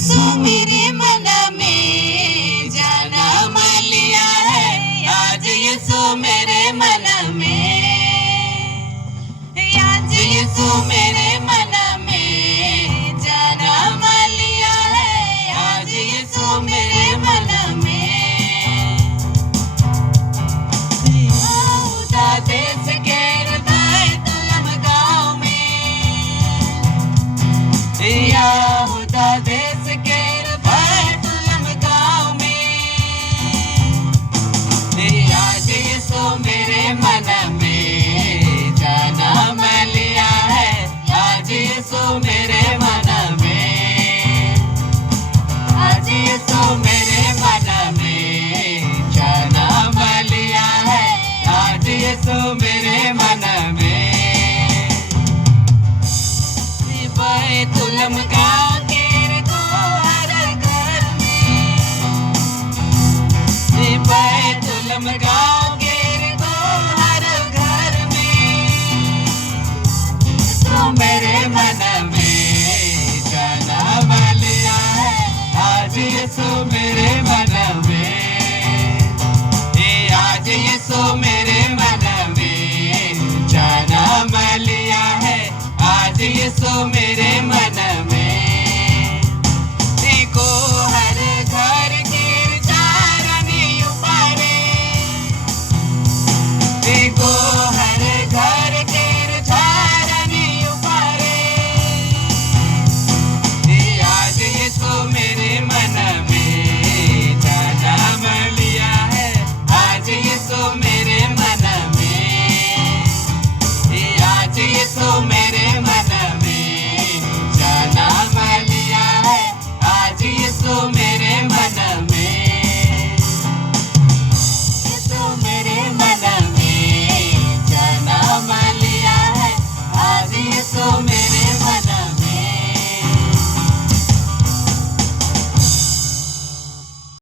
यीशु मेरे मन में जन्म लिया है, आज यीशु मेरे मन में, आज यीशु मेरे मन में जन्म लिया है, आज यीशु मेरे मन में। यहूदा देश के बैतलहम गाँव में, यहूदा देश के बैतलहम गाँव में, आज यीशु मेरे मन में जन्म लिया है, आज यीशु मेरे मन में, आज यीशु मेरे मन में जन्म लिया है, आज यीशु मेरे मन में। बैतलहम गाँव के को हर घर में, बैतलहम गाँव के को हर घर में, तो मेरे मन में जन्म लिया है, आज यीशु मेरे मन में, आज यीशु मेरे मन में जन्म लिया है, आज यीशु मेरे मन